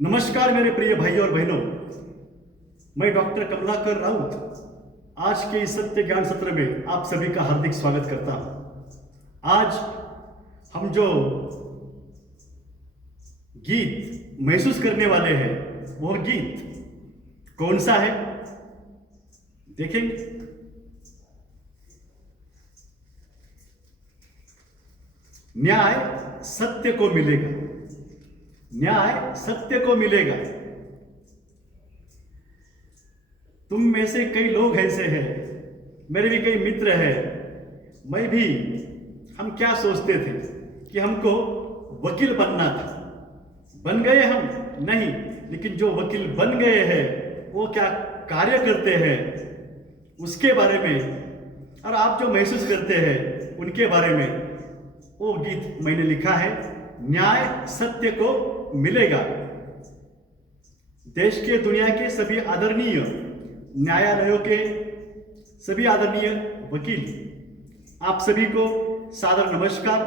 नमस्कार मेरे प्रिय भाई और बहनों, मैं डॉक्टर कमलाकर राउत आज के इस सत्य ज्ञान सत्र में आप सभी का हार्दिक स्वागत करता हूं। आज हम जो गीत महसूस करने वाले हैं वो गीत कौन सा है देखेंगे। न्याय सत्य को मिलेगा, न्याय सत्य को मिलेगा। तुम में से कई लोग ऐसे हैं, मेरे भी कई मित्र हैं, मैं भी, हम क्या सोचते थे कि हमको वकील बनना था। बन गए हम? नहीं, लेकिन जो वकील बन गए हैं वो क्या कार्य करते हैं उसके बारे में, और आप जो महसूस करते हैं उनके बारे में वो गीत मैंने लिखा है। न्याय सत्य को मिलेगा। देश के दुनिया के सभी आदरणीय न्यायालयों के सभी आदरणीय वकील, आप सभी को सादर नमस्कार।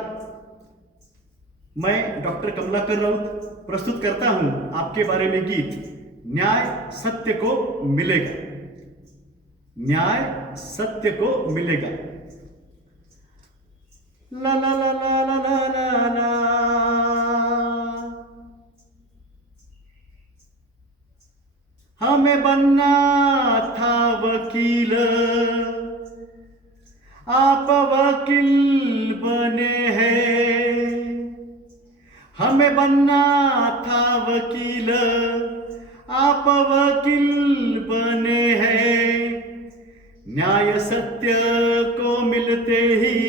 मैं डॉक्टर कमलाकर राउत प्रस्तुत करता हूं आपके बारे में गीत न्याय सत्य को मिलेगा, न्याय सत्य को मिलेगा। ला ला ला ला ला ला ला ला। हमें बनना था वकील, आप वकील बने हैं। हमें बनना था वकील, आप वकील बने हैं। न्याय सत्य को मिलते ही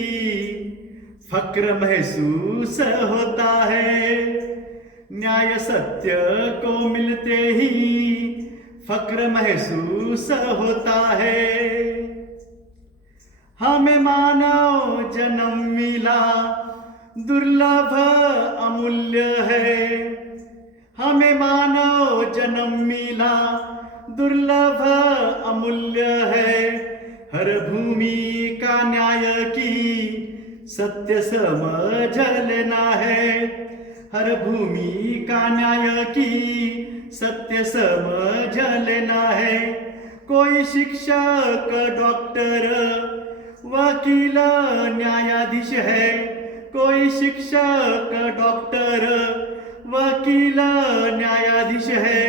फक्र महसूस होता है। न्याय सत्य को मिलते ही फक्र महसूस होता है। हमें मानव जन्म मिला, दुर्लभ अमूल्य है। हमें मानव जन्म मिला, दुर्लभ अमूल्य है। हर भूमि का न्याय की सत्य समझ लेना है। हर भूमि का न्याय की सत्य समझ लेना है। कोई शिक्षक, डॉक्टर, वकील, न्यायाधीश है। कोई शिक्षक, डॉक्टर, वकील, न्यायाधीश है।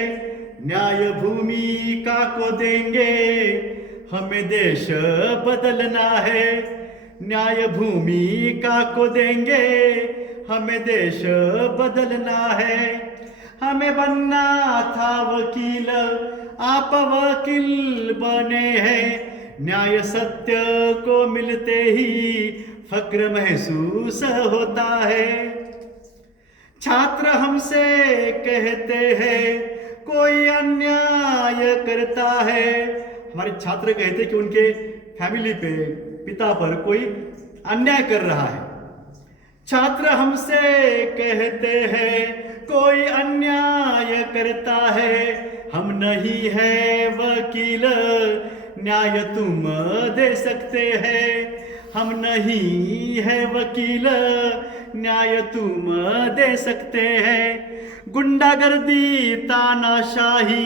न्याय भूमिका को देंगे, हमें देश बदलना है। न्याय भूमिका को देंगे, हमें देश बदलना है। हमें बनना था वकील, आप वकील बने हैं। न्याय सत्य को मिलते ही फक्र महसूस होता है। छात्र हमसे कहते हैं कोई अन्याय करता है। हमारे छात्र कहते हैं कि उनके फैमिली पे, पिता पर कोई अन्याय कर रहा है। छात्र हमसे कहते हैं कोई अन्याय करता है। हम नहीं है वकील, न्याय तुम दे सकते हैं। हम नहीं है वकील, न्याय तुम दे सकते हैं। गुंडागर्दी, तानाशाही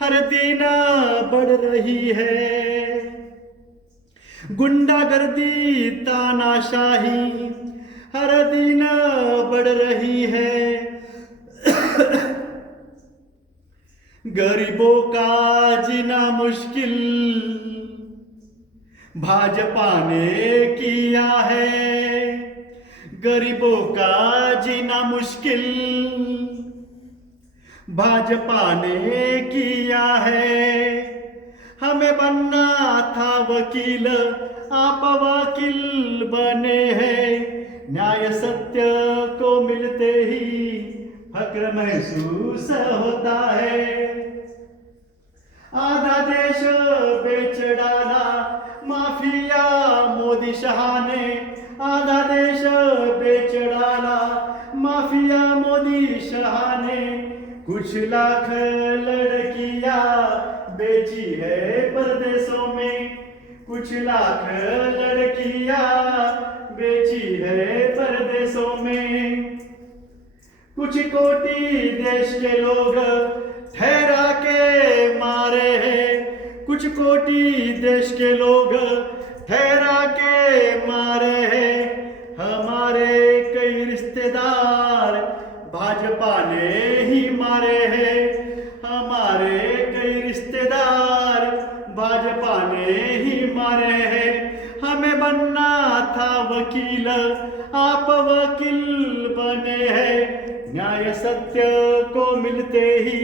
हर दिन बढ़ रही है। गुंडागर्दी, तानाशाही हर दिन बढ़ रही है। गरीबों का जीना मुश्किल भाजपा ने किया है। गरीबों का जीना मुश्किल भाजपा ने किया है। हमें बनना था वकील, आप वकील बने हैं। न्याय सत्य को मिलते ही फक्र महसूस होता है। आधा देश बेच डाला माफिया मोदी शाह ने। आधा देश बेच डाला माफिया मोदी शाह ने। कुछ लाख लड़कियां बेची है परदेशों में। कुछ लाख लड़कियां बेची है परदेशों में। कुछ कोटि देश के लोग ठहरा के मारे हैं, कुछ कोटि देश के लोग ठहरा के मारे हैं। हमारे कई रिश्तेदार भाजपा ने ही मारे हैं, हमारे कई रिश्तेदार भाजपा ने ही मारे हैं। हमें बनना था वकील, आप वकील बने हैं। न्याय सत्य को मिलते ही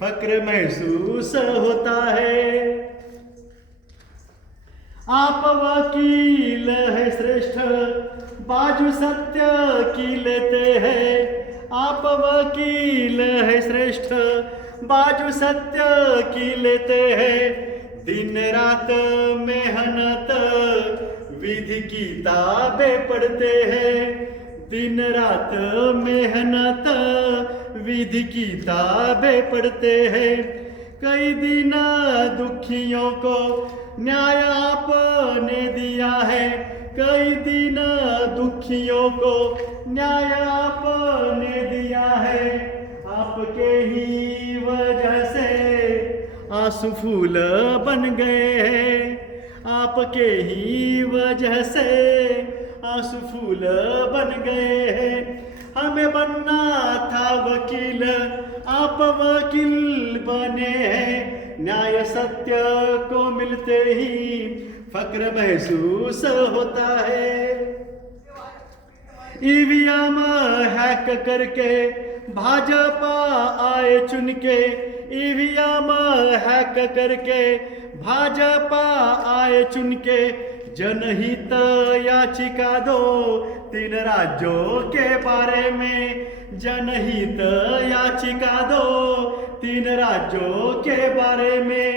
फक्र महसूस होता है। आप वकील है श्रेष्ठ, बाजू सत्य की लेते हैं। आप वकील है श्रेष्ठ, बाजू सत्य की लेते हैं। दिन रात मेहनत विधि की किताबें पढ़ते हैं, दिन रात मेहनत विधि की किताबें पढ़ते हैं। कई दिन दुखियों को न्याय आपने दिया है, कई दिन दुखियों को न्याय आपने दिया है। आपके ही वजह से आंसू फूल बन गए हैं, आपके ही वजह से आंसू फूल बन गए हैं। हमें बनना था वकील, आप वकील बने हैं। न्याय सत्य को मिलते ही फक्र महसूस होता है। ईवीएम हैक करके भाजपा आए चुन के, ईवीएम हैक करके भाजपा आए चुन के। जनहित याचिका दो 3 राज्यों के बारे में, जनहित याचिका दो 3 राज्यों के बारे में।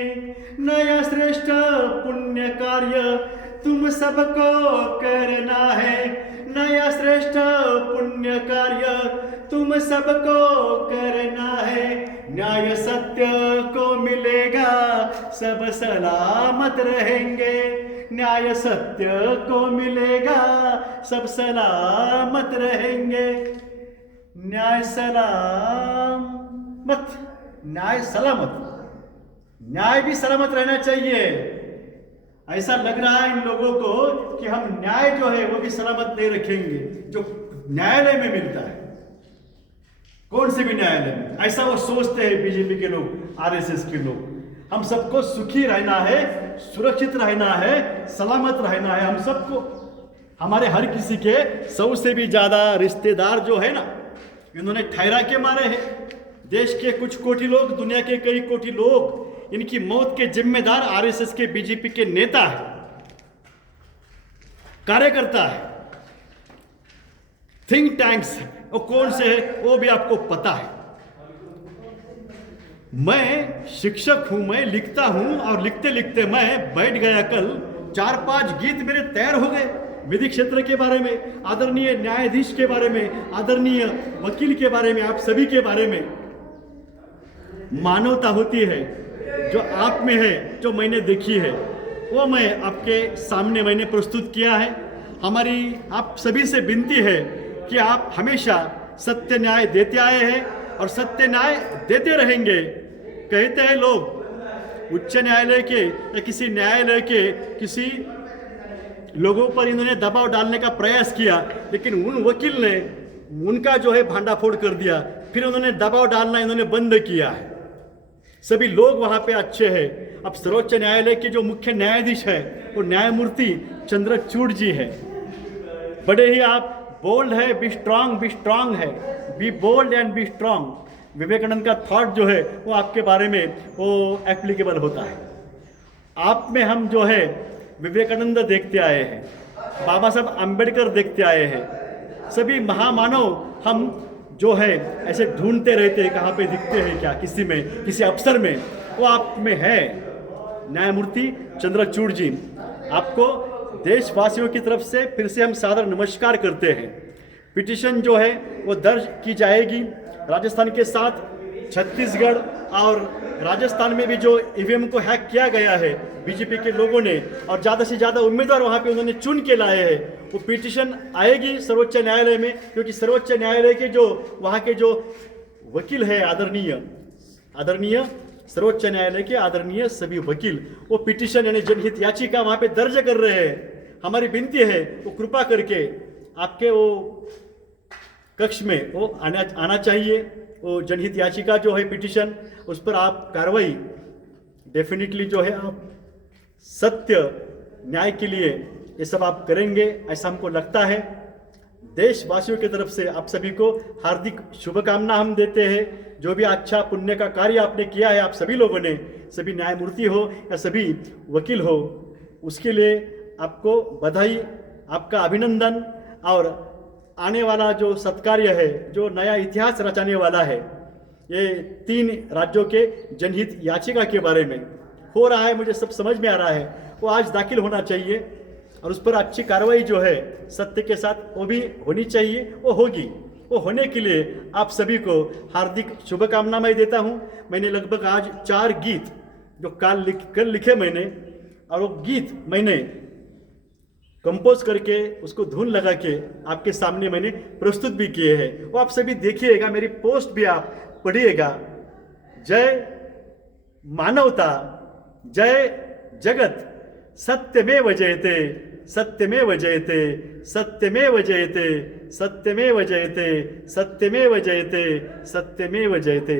नया श्रेष्ठ पुण्य कार्य तुम सबको करना है, नया श्रेष्ठ पुण्य कार्य तुम सबको करना है। न्याय सत्य को मिलेगा, सब सलामत रहेंगे। न्याय सत्य को मिलेगा, सब सलामत रहेंगे। न्याय सलामत, न्याय सलामत, न्याय भी सलामत रहना चाहिए। ऐसा लग रहा है इन लोगों को कि हम न्याय जो है वो भी सलामत नहीं रखेंगे, जो न्यायालय में मिलता है। कौन से भी न्यायालय में, ऐसा वो सोचते हैं बीजेपी के लोग, आरएसएस के लोग। हम सबको सुखी रहना है, सुरक्षित रहना है, सलामत रहना है। हम सबको, हमारे हर किसी के 100 से भी ज्यादा रिश्तेदार जो है ना, इन्होंने ठहरा के मारे हैं। देश के कुछ कोटि लोग, दुनिया के कई कोटि लोग, इनकी मौत के जिम्मेदार आरएसएस के, बीजेपी के नेता है, कार्यकर्ता है, थिंक टैंक्स है। वो कौन से है वो भी आपको पता है। मैं शिक्षक हूं, मैं लिखता हूं, और लिखते लिखते मैं बैठ गया। कल 4-5 गीत मेरे तैयार हो गए, विधि क्षेत्र के बारे में, आदरणीय न्यायाधीश के बारे में, आदरणीय वकील के बारे में, आप सभी के बारे में। मानवता होती है जो आप में है, जो मैंने देखी है, वो मैं आपके सामने मैंने प्रस्तुत किया है। हमारी आप सभी से विनती है कि आप हमेशा सत्य न्याय देते आए हैं और सत्य न्याय देते रहेंगे। कहते हैं लोग उच्च न्यायालय के या किसी न्यायालय के किसी लोगों पर इन्होंने दबाव डालने का प्रयास किया, लेकिन उन वकील ने उनका जो है भांडाफोड़ कर दिया। फिर उन्होंने दबाव डालना इन्होंने बंद किया है। सभी लोग वहां पे अच्छे हैं। अब सर्वोच्च न्यायालय के जो मुख्य न्यायाधीश है वो न्यायमूर्ति चंद्रचूड़ जी है। बड़े ही आप बोल्ड है, बी स्ट्रांग है, be bold and be strong. Vivekananda का थॉट जो है वो आपके बारे में वो एप्लीकेबल होता है। आप में हम जो है विवेकानंद देखते आए हैं, बाबा साहब अंबेडकर देखते आए हैं। सभी महामानव हम जो है ऐसे ढूंढते रहते हैं कहाँ पे दिखते हैं क्या, किसी में, किसी अफसर में, वो आप में है। न्यायमूर्ति चंद्रचूड़ जी, आपको देशवासियों की तरफ से फिर से हम सादर नमस्कार करते हैं। पिटीशन जो है वो दर्ज की जाएगी। राजस्थान के साथ छत्तीसगढ़ और राजस्थान में भी जो ईवीएम को हैक किया गया है बीजेपी के लोगों ने, और ज़्यादा से ज़्यादा उम्मीदवार वहाँ पे उन्होंने चुन के लाए हैं, वो पिटीशन आएगी सर्वोच्च न्यायालय में, क्योंकि सर्वोच्च न्यायालय के जो वहाँ के जो वकील है आदरणीय सर्वोच्च न्यायालय के आदरणीय सभी वकील वो पिटीशन यानी जनहित याचिका वहाँ पे दर्ज कर रहे हैं। हमारी विनती है वो कृपा करके आपके वो कक्ष में वो आना चाहिए। वो जनहित याचिका जो है पिटीशन, उस पर आप कार्रवाई डेफिनेटली जो है आप सत्य न्याय के लिए ये सब आप करेंगे, ऐसा हमको लगता है। देशवासियों की तरफ से आप सभी को हार्दिक शुभकामना हम देते हैं। जो भी अच्छा पुण्य का कार्य आपने किया है, आप सभी लोगों ने, सभी न्यायमूर्ति हो या सभी वकील हो, उसके लिए आपको बधाई, आपका अभिनंदन। और आने वाला जो सत्कार्य है, जो नया इतिहास रचाने वाला है, ये 3 राज्यों के जनहित याचिका के बारे में हो रहा है, मुझे सब समझ में आ रहा है, वो आज दाखिल होना चाहिए और उस पर अच्छी कार्रवाई जो है सत्य के साथ वो भी होनी चाहिए, वो होगी। वो होने के लिए आप सभी को हार्दिक शुभकामना मैं देता हूँ। मैंने लगभग आज 4 गीत जो कल लिखे मैंने, और वो गीत मैंने कंपोज करके उसको धुन लगा के आपके सामने मैंने प्रस्तुत भी किए हैं। वो आप सभी देखिएगा, मेरी पोस्ट भी आप पढ़िएगा। जय मानवता, जय जगत, सत्यमेव जयते, सत्यमेव जयते, सत्यमेव जयते, सत्यमेव जयते, सत्यमेव जयते, सत्यमेव जयते।